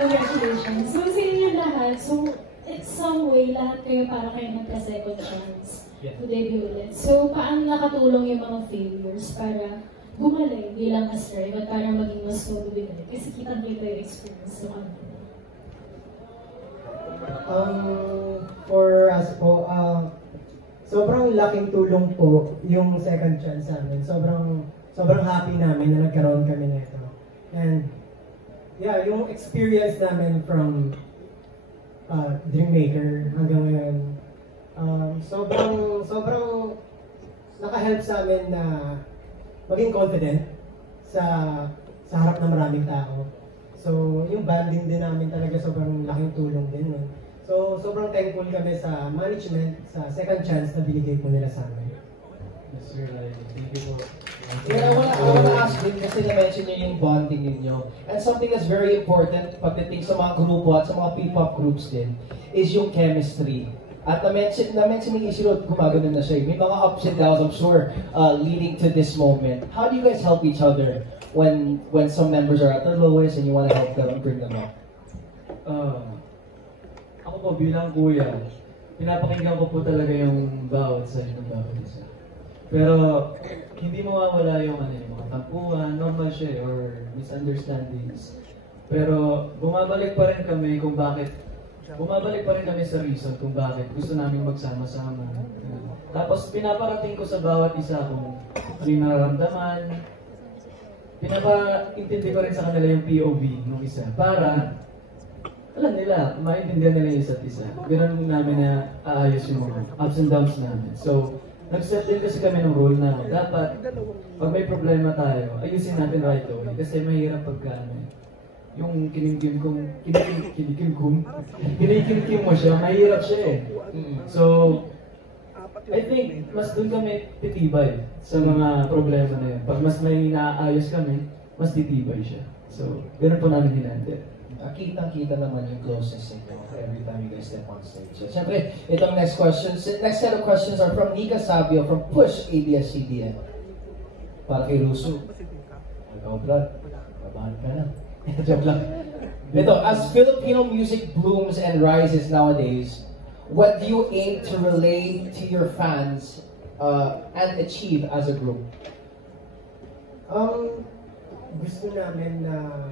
Congratulations. So, sa inyo lahat, so, in some way, lahat kayo para kayo nagka-second chance to debut ulit. So, paano nakatulong yung mga failures para gumaling bilang Astrive at para maging mas mabuti ulit? Kasi kitang-kita yung experience ng kanila. For us po, sobrang laking tulong po yung second chance namin. Sobrang happy namin na nagkaroon kami nito. And yeah, yung experience namin from Dreammaker hanggang ngayon, sobrang naka-help sa amin na maging confident sa harap ng maraming tao. So, yung banding din namin talaga sobrang laking tulong din. No? So, sobrang thankful kami sa management, sa second chance na binigay po nila sa amin. Yes, sir. Thank you po. Yeah, I wanna ask din kasi na-mention niyo yung bonding ninyo. And something that's very important pagdating sa mga grupo at sa mga P-pop groups din is yung chemistry. At na-mention ni Ishiro, gumagano na siya. May mga ups and downs, I'm sure, leading to this moment. How do you guys help each other when some members are at their lowest and you want to help them and bring them up? Ako po bilang kuya, pinapakinggan ko po talaga yung bawat side ng bawat isa. Pero hindi mawawala yung mga tampuhan, normal siya or misunderstandings. Pero bumabalik pa rin kami sa reason kung bakit gusto namin magsama-sama. Tapos pinaparating ko sa bawat isa kung ano yung nararamdaman. Pinapaintindi ko rin sa kanila yung POV ng isa para alam nila, maintindihan nila yung isa't isa. Ganun namin na aayos yung mga ups and downs namin. So, nag-set din kasi kami ng rule na dapat pag may problema tayo, ayusin natin right away. Kasi mahirap pagka yung kinikimkim mo siya, mahirap siya eh. So, I think mas dun kami titibay sa mga problema na yun. Pag mas may naayos kami, mas titibay siya. So, ganun po namin hinandle. Kitang-kita naman yung closeness ninyo every time you guys step on stage. So, siyempre, itong next set of questions are from Nika Sabio from Push ABS-CBN. Para kay Rusu. Ikaw, Brad. Kabahan ka na. Joke lang. Ito, as Filipino music blooms and rises nowadays, what do you aim to relay to your fans and achieve as a group? Gusto namin na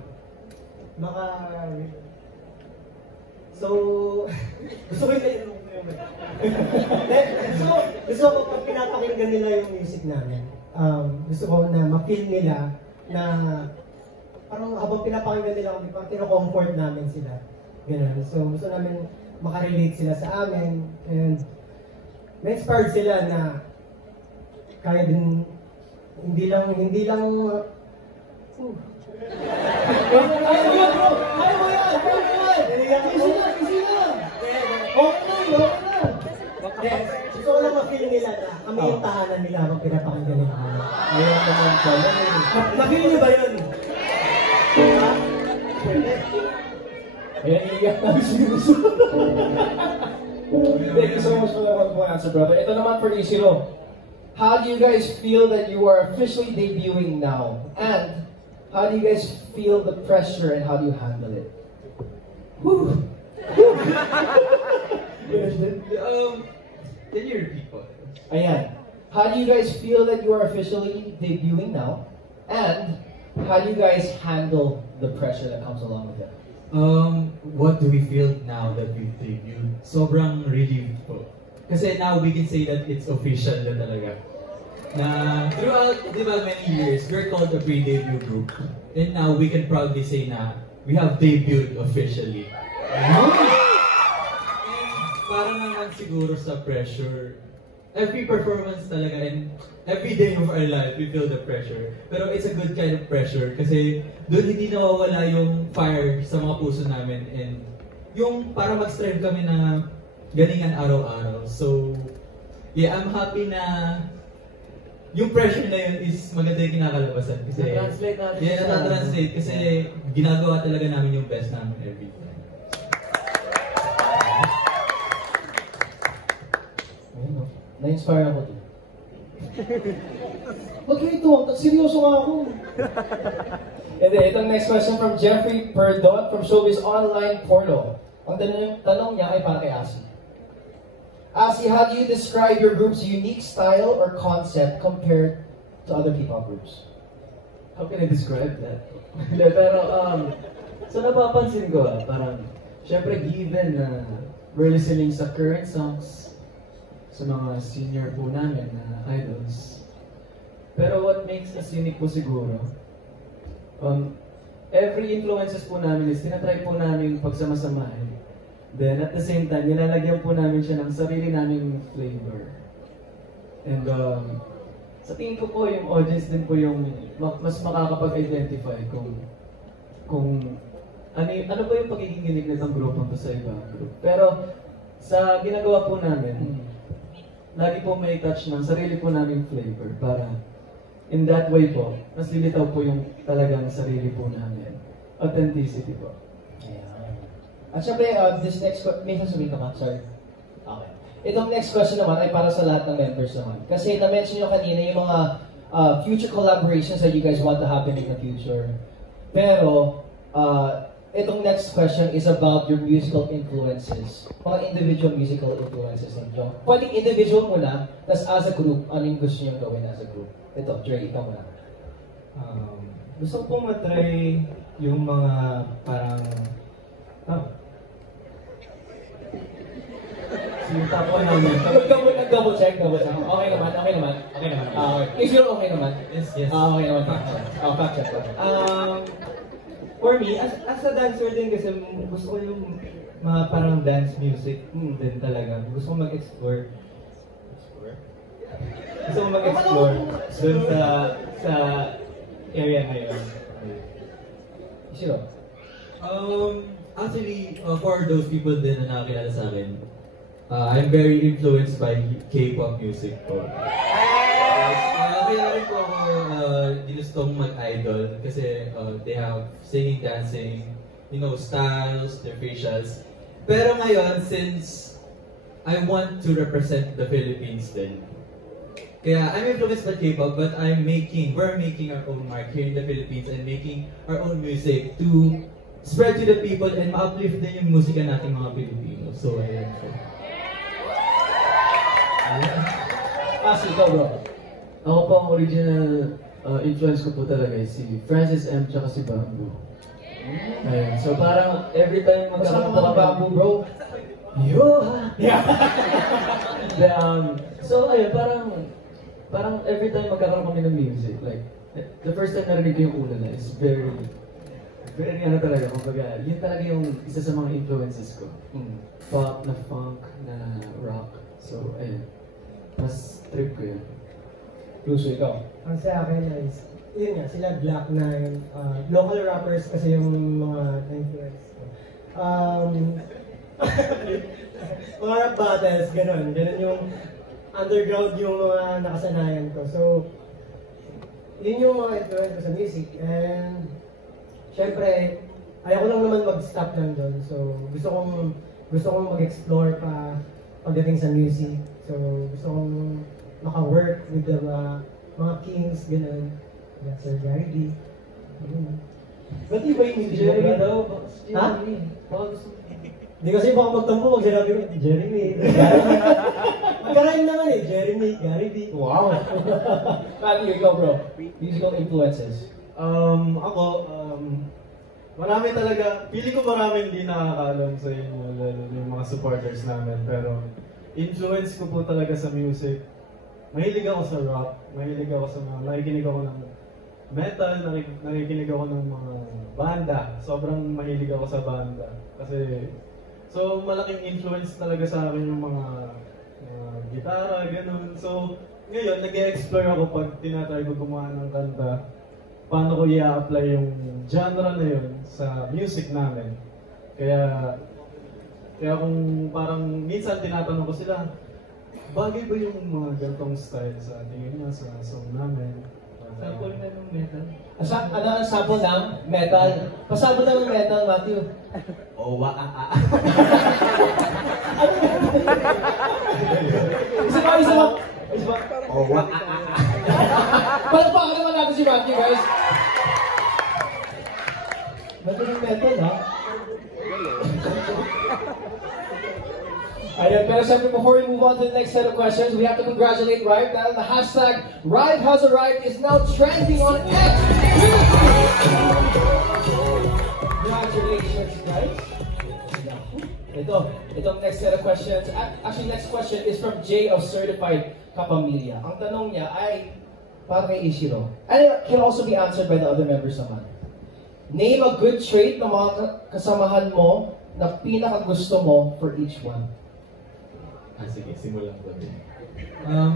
gusto ko pag pinapakinggan nila yung music namin, gusto ko na ma-feel nila na parang habang pinapakinggan nila kami, parang tino-comfort namin sila. Ganun. So gusto namin makarelate sila sa amin and ma-inspired sila na kaya din hindi lang Kaya mo yan, bro! Kaya mo yan! Easy lang! Okay na! Gusto ko lang ma-feel nila na kami yung tahanan nila habang pinapakinggan nila. Ayan naman pala. Na-feel niyo ba yun? Ayan, iiyak na seryoso. Thank you so much for that wonderful answer, brother. Ito naman for Ishiro. How do you guys feel that you are officially debuting now? And how do you guys feel the pressure and how do you handle it? Woo! Can you repeat po? Ayan. How do you guys feel that you are officially debuting now? And how do you guys handle the pressure that comes along with it? What do we feel now that we've debuted? Sobrang relieved po. Kasi now we can say that it's official na talaga. Na throughout, di ba, many years, we're called a pre-debut group. And now we can proudly say na we have debuted officially. And para naman siguro sa pressure, every performance talaga and every day of our life we feel the pressure. Pero it's a good kind of pressure kasi doon hindi nawawala yung fire sa mga puso namin and yung para mag-strive kami na galingan araw-araw. So, yeah, I'm happy na yung pressure na yun is maganda yung kinakalabasan kasi natatranslate kasi ginagawa talaga namin yung best namin every time. Na-inspire ako din. Huwag kayo ito, seryoso nga ako. And then, itong next question from Jeffrey Perdot from Showbiz Online Portal. Ang tanong niya ay para kay Asi. Asi, how do you describe your group's unique style or concept compared to other K-pop groups? How can I describe that? Pero, so napapansin ko, parang, syempre given na we're listening sa current songs, sa mga senior po namin na idols. Pero what makes us unique po siguro, every influences po namin is tinatry po namin pagsama-samahin. Then at the same time, nilalagyan po namin siya ng sarili naming flavor. And sa tingin ko po, yung audience din po yung mas makakapag-identify kung ano ba yung pagiging unique nitong grupo to sa ibang group. Pero sa ginagawa po namin, lagi po may touch ng sarili po naming flavor para in that way po, mas lilitaw po yung talagang sarili po namin. Authenticity po. Ayan. At syempre, this next question, may sasabihin ka ba? Sorry. Okay. Itong next question naman ay para sa lahat ng members naman. Kasi na-mention nyo kanina yung mga future collaborations that you guys want to happen in the future. Pero, itong next question is about your musical influences. Mga individual musical influences ninyo. Pwedeng individual muna, tas as a group, ano yung gusto nyo gawin as a group? Ito, Jerry, ikaw muna. Gusto ko pong matry yung mga parang... Yung top 1 namin. Double check. Okay naman. If you're okay naman. Yes. Okay naman, fact check. Fact check. For me, as a dancer din kasi gusto ko yung mga parang dance music din talaga. Gusto ko mag-explore dun sa area na yun. Sure. Actually, for those people din na nakakilala sa akin, I'm very influenced by K-pop music po. Kaya rin po ako ginustong mag-idol kasi they have singing, dancing, styles, their facials. Pero ngayon, since I want to represent the Philippines din, kaya I'm influenced by K-pop, but we're making our own mark here in the Philippines and making our own music to spread to the people and ma-uplift din yung musika nating mga Pilipino. So, ayan po. Asi, ikaw bro. Ako po ang original influence ko po talaga si Francis M. tsaka si Bamboo. Ayun. So parang every time magkakaroon po kami Bamboo bro. So ayun, parang every time magkakaroon kami ng music, like the first time narinig ko yung ulala is very talaga, kumbaga, yun talaga yung isa sa mga influences ko. Pop na funk na rock. So ayun, mas trip ko yun. Luso, ikaw. Ang sa akin is, yun nga, sila Black Nine, local rappers kasi yung mga influence ko. Mga rap battles, ganun yung underground yung mga nakasanayan ko. So, yun yung mga influence ko sa music. And, syempre, ayoko lang naman mag-stop lang doon. So, gusto kong mag-explore pa pagdating sa music. So, gusto kong maka-work with the mga kings, gano'n. Yeah, Sir Gary B. Ba't iba yung music? Jeremy daw. Ha? Hindi kasi baka magtampo pag sinabi ko, Jeremy. Magkarayim naman Jeremy, Gary B. Wow! Matthew, ikaw bro. Musical influences. Marami talaga, pili ko marami hindi nakakaalam sa inyo, lalo yung mga supporters namin, pero influence ko po talaga sa music. Mahilig ako sa rock, mahilig ako sa mga, nakikinig ako ng metal, nakikinig ako ng mga banda. Sobrang mahilig ako sa banda. Kasi, so malaking influence talaga sa akin yung mga gitara, ganun. So, ngayon, nag-e-explore ako pag tinatry ko gumawa ng kanta. Paano ko i-apply yung genre na yun sa music namin. Kaya kung parang minsan tinatanong ko sila, bagay ba yung mga gantong style sa tingin niya sa song namin? Sample na ng metal. Ano ang sample ng metal? Pasample na ng metal, Matthew. Isa ba? Palakpakan naman natin si Matthew, guys. Metal, ha? Ayan, pero syempre, before we move on to the next set of questions, we have to congratulate Rive dahil the hashtag Rive Has Arrived is now trending on X. Congratulations, guys. Itong next set of questions, actually next question is from Jay of Certified Kapamilya. Ang tanong niya ay para kay Ishiro. And it can also be answered by the other members naman. Name a good trait ng mga kasamahan mo na pinakagusto mo for each one. Sige, simulan ko din.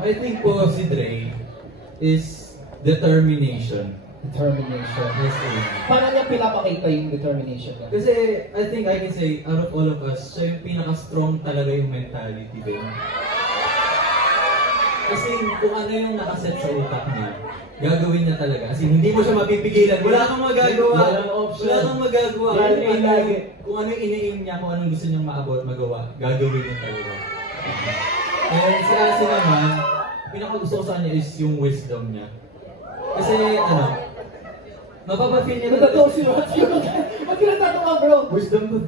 I think po si Dre is determination. Determination. Yes, Paano niya pinapakita yung determination niya? Kasi I think I can say, out of all of us, siya yung pinaka-strong talaga yung mentality din. Kasi kung ano yung nakaset sa utak niya, gagawin niya talaga. Kasi hindi mo siya mapipigilan. Wala kang magagawa. Wala kang magagawa. Kung ano yung ina-aim niya, kung anong gusto niyang maabot, magawa, gagawin niya talaga. And si Asi naman, pinaka-gusto ko sa kanya is yung wisdom niya. Kasi mapapafeel niya talaga. Natatawa si Matthew. Ba't ka natatawa, bro? Wisdom to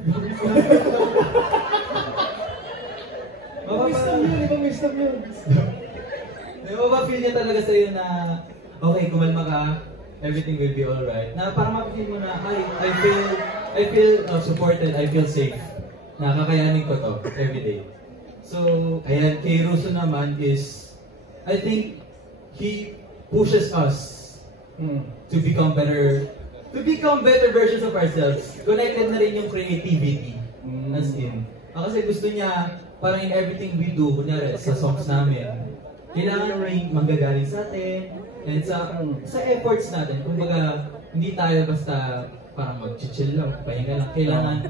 Wisdom yun. Mapapafeel niya talaga sa'yo na okay, kumalma ka, everything will be alright. Na parang mapapafeel mo na, I feel supported, I feel safe. Na kakayanin ko to everyday. So, ayan, kay Russo naman is, I think, he pushes us to become better versions of ourselves. Connected na rin yung creativity. As in. Kasi gusto niya, parang in everything we do, kunyari sa songs namin, kailangan rin manggagaling sa atin, and sa efforts natin. Kumbaga, hindi tayo basta parang mag-chill lang, pahinga lang. Kailangan,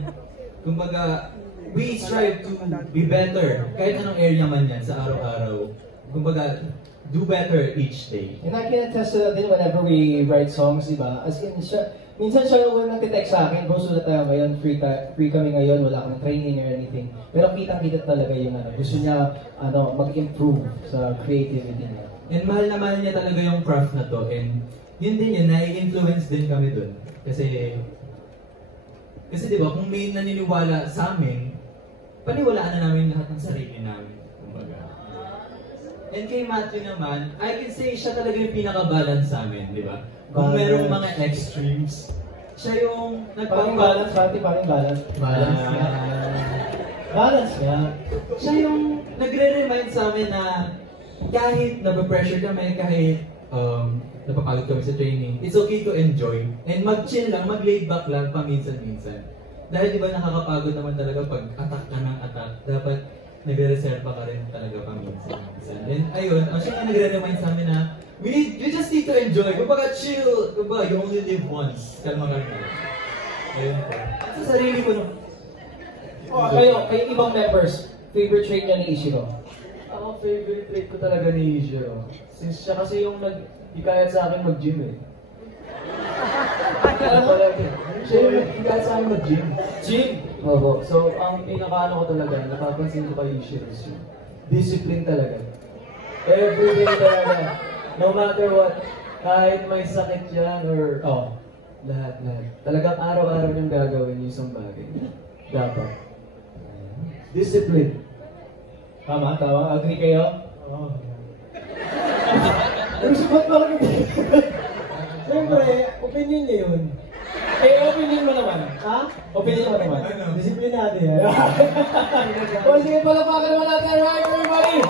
kumbaga, we strive to be better. Kahit anong area man yan sa araw-araw. Kumbaga, do better each day. And I can attest to that din whenever we write songs, diba? As in, minsan siya yung nagtitext sa akin, bro, sulat tayo ngayon, free kami ngayon, wala kang training or anything. Pero kitang-kita talaga yung gusto niya mag-improve sa creativity niya. And mahal na mahal niya talaga yung craft na to. And yun din yun, nai-influence din kami dun. Kasi diba, kung may naniniwala sa amin, paniwalaan na namin lahat ng sarili namin. Kumbaga. And kay Matthew naman, I can say siya talaga yung pinaka-balance sa amin, di ba? Kung merong mga extremes, siya yung Parang balance. Balance nga. Siya yung nagre-remind sa amin na kahit napapressure kami, kahit napapagod kami sa training, it's okay to enjoy. And mag-chill lang, mag-laid back lang paminsan-minsan. Dahil di ba nakakapagod naman talaga pag attack ka ng attack, dapat nagre-reserva ka rin talaga paminsan-minsan. And ayun, siya nga nagre-remind sa amin na you just need to enjoy. Kumbaga chill, kumbaga you only live once. Kalma ka rin. Ayun po. Sa sarili mo no? Kayo ibang members, favorite trait niya ni Ishiro? Ako, favorite trait ko talaga ni Ishiro. Since siya kasi yung hikayat sa akin mag-gym eh. Siya yung hikayat sa akin mag-gym. Gym? Oo. So, ang pinaka-ano ko talaga, napapansin ko kay Ishiro is yung discipline talaga. Everyday talaga. No matter what, kahit may sakit yan or lahat. Talagang araw-araw niyong gagawin yung isang bagay. Dapat. Discipline. Tama. Agree kayo? Oo. Ba't ba kami? Siyempre, opinion niya yun. Opinion mo naman. Ha? Opinion mo naman. Disiplinado yan. Well, sige, palapakan naman natin. Right, everybody!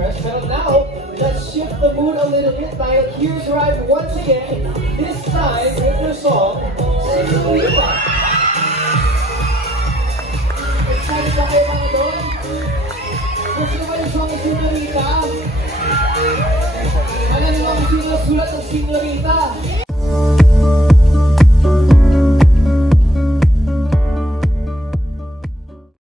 But now, let's shift the mood a little bit. Here's Rive once again, this time with their song, Senorita. Excited ba kayo mga doon? Gusto ba yung song Senorita? Alam niyo ba kung sino sulat ng Senorita?